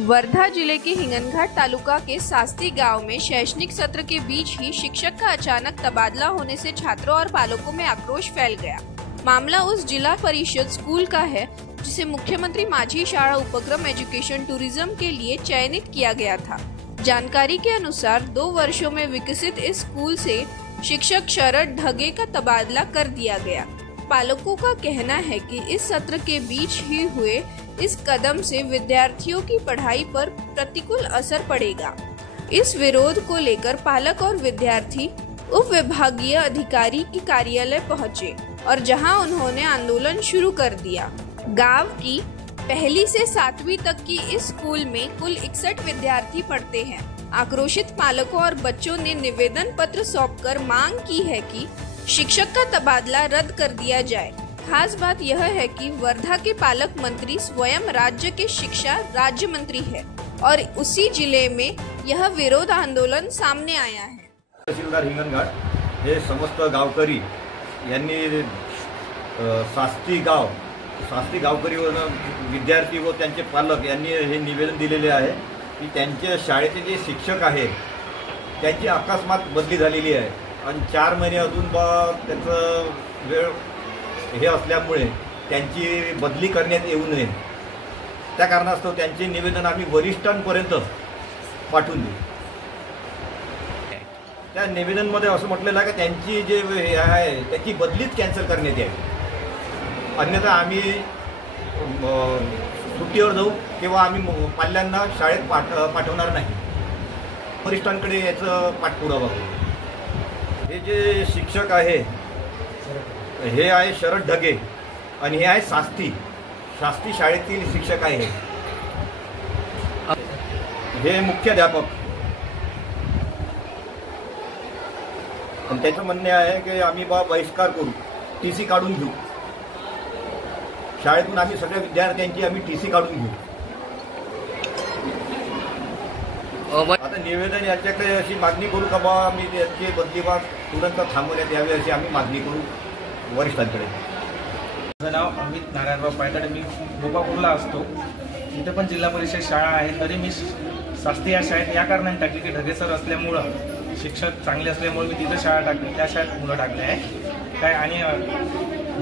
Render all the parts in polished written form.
वर्धा जिले के हिंगनघाट तालुका के सास्ती गांव में शैक्षणिक सत्र के बीच ही शिक्षक का अचानक तबादला होने से छात्रों और पालकों में आक्रोश फैल गया। मामला उस जिला परिषद स्कूल का है जिसे मुख्यमंत्री माझी शाळा उपक्रम एजुकेशन टूरिज्म के लिए चयनित किया गया था। जानकारी के अनुसार 2 वर्षों में विकसित इस स्कूल से शिक्षक शरद ढगे का तबादला कर दिया गया। पालकों का कहना है कि इस सत्र के बीच ही हुए इस कदम से विद्यार्थियों की पढ़ाई पर प्रतिकूल असर पड़ेगा। इस विरोध को लेकर पालक और विद्यार्थी उप विभागीय अधिकारी के कार्यालय पहुंचे और जहां उन्होंने आंदोलन शुरू कर दिया। गांव की 1ली से 7वीं तक की इस स्कूल में कुल 61 विद्यार्थी पढ़ते हैं। आक्रोशित पालकों और बच्चों ने निवेदन पत्र सौंपकर मांग की है कि शिक्षक का तबादला रद्द कर दिया जाए। खास बात यह है कि वर्धा के पालक मंत्री स्वयं राज्य के शिक्षा राज्य मंत्री है और उसी जिले में यह विरोध आंदोलन सामने आया है। तहसीलदार हिंगनघाट हे समस्त गावकरी यांनी सास्ती गावकरी व विद्यार्थी व त्यांचे पालक यांनी हे निवेदन दिलेले आहे की त्यांच्या शाळेचे जे शिक्षक आहे त्यांची अकस्मात बदली झालेली आहे आणि 4 महिने अजून त्याचं वेळ हे असल्यामुळे त्यांची बदली करण्यात येऊ नये त्या कारणास्तव त्यांचे निवेदन आम्ही वरिष्ठांपर्यंत पाठवून देऊ। त्या निवेदनमध्ये असं म्हटलेलं आहे की त्यांची जे हे आहे त्याची बदलीच कॅन्सल करण्यात यावी, अन्यथा आम्ही सुट्टीवर जाऊ किंवा आम्ही पाल्यांना शाळेत पाठवणार नाही। वरिष्ठांकडे याचं पाठपुरावा करू। हे जे शिक्षक आहे हे आहे शरद ढगे आणि हे आहे सास्ती शाळेतील शिक्षक आहे। हे मुख्याध्यापक आणि त्याचं म्हणणे आहे की आम्ही बहिष्कार करू, TC काढून घेऊ शाळेतून। आम्ही सगळ्या विद्यार्थ्यांची आम्ही TC काढून घेऊ। आता निवेदन याच्याकडे अशी मागणी करू का बा आम्ही त्याची बदली तुरंत थांबवण्यात यावी अशी आम्ही मागणी करू वरिष्ठांकडे। माझं नाव अमित नारायणराव पायदळे, मी गोपापूरला असतो। इथे पण जिल्हा परिषद शाळा आहे, तरी मी सास्ती या शाळेत या कारणाने टाकली की ढगे सर असल्यामुळं, शिक्षक चांगले असल्यामुळे मी तिथं शाळा टाकली, त्या शाळेत मुलं टाकले आहे काय। आणि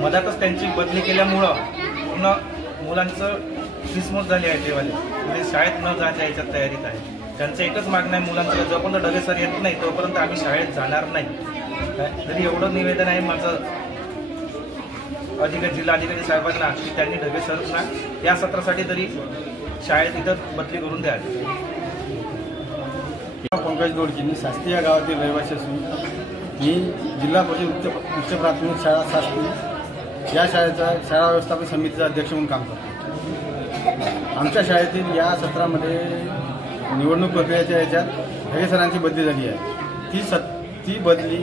मधातच त्यांची बदली केल्यामुळं पूर्ण मुलांचं डिसमोस झाली आहे तेवाले, म्हणजे शाळेत न जायच्या याच्यात तयारीत आहे। त्यांचं एकच मागणं आहे मुलांचं, जोपर्यंत ढगे सर येत नाही तोपर्यंत आम्ही शाळेत जाणार नाही काय। तरी एवढं निवेदन आहे माझं जिल्हा अधिकारी साहेबांना की त्यांनी ढगे सरना या सत्रासाठी तरी शाळेत इथं बदली करून द्यावी। पंकज दोडकी, मी सास्ती या गावातील रहिवासी असून मी जिल्हा परिषद उच्च प्राथमिक शाळा सास्ती या शाळेचा शाळा व्यवस्थापन समितीचा अध्यक्ष म्हणून काम करतो। आमच्या शाळेतील या सत्रामध्ये निवडणूक प्रक्रियेच्या याच्यात ढगे सरांची बदली झाली आहे। ती बदली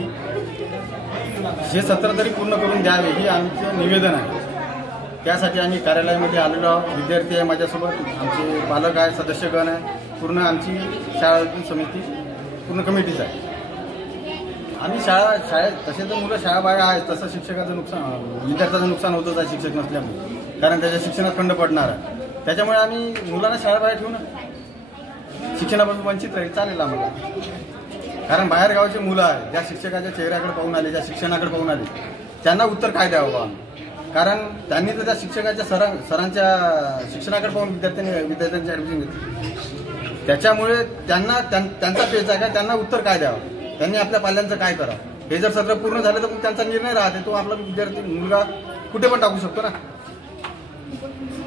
हे सत्र तरी पूर्ण करून द्यावे ही आमचं निवेदन आहे। त्यासाठी आम्ही कार्यालयामध्ये आलेलो आहोत। विद्यार्थी आहे माझ्यासोबत, आमचे पालक आहे, सदस्यगण आहे, पूर्ण आमची शाळा समिती पूर्ण कमिटीच आहे। आम्ही शाळेत तसे तर मुलं शाळाबाहेर आहेत, तसं शिक्षकाचं विद्यार्थ्याचं नुकसान होतच आहे शिक्षक नसल्यामुळे, कारण त्याच्या शिक्षणात खंड पडणार आहे। त्याच्यामुळे आम्ही मुलांना शाळाबाहेर ठेवू ना, शिक्षणापासून वंचित राहील चालेल आम्हाला। कारण बाहेर गावाचे मुलं आहेत, ज्या शिक्षकाच्या चेहऱ्याकडे पाहून आले, ज्या शिक्षणाकडे पाहून आले, त्यांना उत्तर काय द्यावं बा? कारण त्यांनी तर त्या शिक्षकाच्या सरांच्या शिक्षणाकडे पाहून विद्यार्थ्यांची ॲडमिशन घेतली, त्याच्यामुळे त्यांचा पेच आहे का, त्यांना उत्तर काय द्यावं, त्यांनी आपल्या पाल्यांचं काय करावं। हे जर सत्र पूर्ण झालं तर मग त्यांचा निर्णय राहते, तो आपला विद्यार्थी मुलगा कुठे पण टाकू शकतो ना।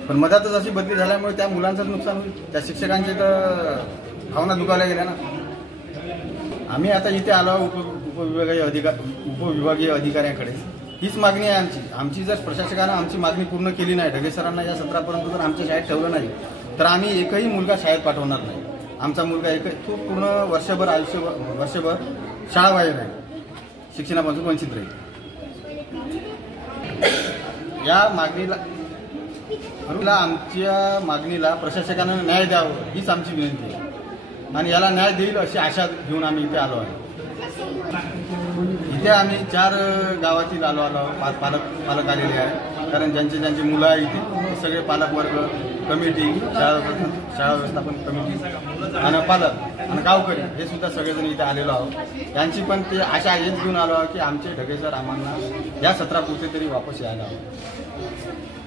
पण मधातच अशी बदली झाल्यामुळे त्या मुलांचं नुकसान होईल, त्या शिक्षकांची तर भावना दुखावल्या गेल्या ना। आम्ही आता इथे आलो उपविभागीय अधिकाऱ्यांकडे, हीच मागणी आहे आमची। जर प्रशासकानं आमची मागणी पूर्ण केली नाही, ढगे सरांना या सत्रापर्यंत जर आमच्या शाळेत ठेवलं नाही तर आम्ही एकही मुलगा शाळेत पाठवणार नाही। आमचा मुलगा तो पूर्ण वर्षभर शाळाबाहेर राहील, शिक्षणापासून वंचित राहील। या आमच्या मागणीला प्रशासकानं न्याय द्यावं हीच आमची विनंती आहे आणि याला न्याय देईल अशी आशा घेऊन आम्ही इथे आलो आहे। इथे आम्ही 4 गावातील आलो पालक आलेले आहे। कारण ज्यांचे ज्यांचे मुलं आहे इथे ते सगळे पालकवर्ग, कमिटी, शाळा व्यवस्थापन कमिटी आणि पालक आणि गावकरी हे सुद्धा सगळेजण इथे आलेलो आहोत. यांची पण ते आशा हेच घेऊन आलो आहोत की आमचे ढगे सर आम्हाला या सत्रापुरते तरी वापस यायला हवं.